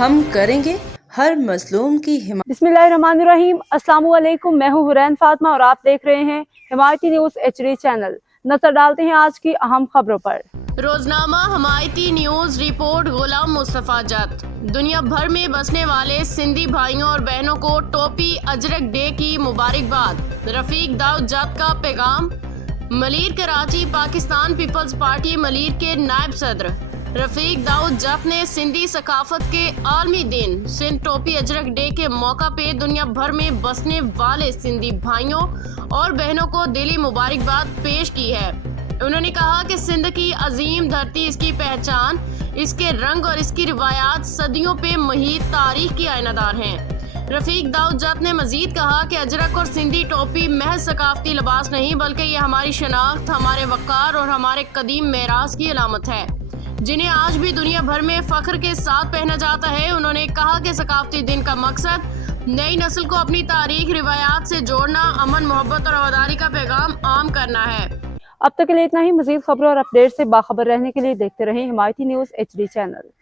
ہم کریں گے ہر مظلوم کی حمایت۔ بسم اللہ الرحمن الرحیم۔ السلام علیکم، میں ہوں حرین فاطمہ اور آپ دیکھ رہے ہیں حمایتی نیوز HD چینل۔ نظر ڈالتے ہیں آج کی اہم خبروں پر۔ روزنامہ حمایتی نیوز رپورٹ غلام مصطفیٰ جت۔ دنیا بھر میں بسنے والے سندھی بھائیوں اور بہنوں کو ٹوپی اجرک ڈے کی مبارکباد۔ رفیق داؤد جت کا پیغام۔ ملیر کراچی پاکستان پیپلز پارٹی ملیر کے نائب صدر رفیق داؤد جت نے سندھی ثقافت کے عالمی دن سندھ ٹوپی اجرک ڈے کے موقع پہ دنیا بھر میں بسنے والے سندھی بھائیوں اور بہنوں کو دلی مبارکباد پیش کی ہے۔ انہوں نے کہا کہ سندھ کی عظیم دھرتی، اس کی پہچان، اس کے رنگ اور اس کی روایات صدیوں پہ محیط تاریخ کی آئینہ دار ہیں۔ رفیق داؤد جت نے مزید کہا کہ اجرک اور سندھی ٹوپی محض ثقافتی لباس نہیں بلکہ یہ ہماری شناخت، ہمارے وقار اور ہمارے قدیم میراث کی علامت ہے، جنہیں آج بھی دنیا بھر میں فخر کے ساتھ پہنا جاتا ہے۔ انہوں نے کہا کہ ثقافتی دن کا مقصد نئی نسل کو اپنی تاریخ، روایات سے جوڑنا، امن، محبت اور وفاداری کا پیغام عام کرنا ہے۔ اب تک کے لیے اتنا ہی۔ مزید خبروں اور اپڈیٹ سے باخبر رہنے کے لیے دیکھتے رہیں حمایتی نیوز HD چینل۔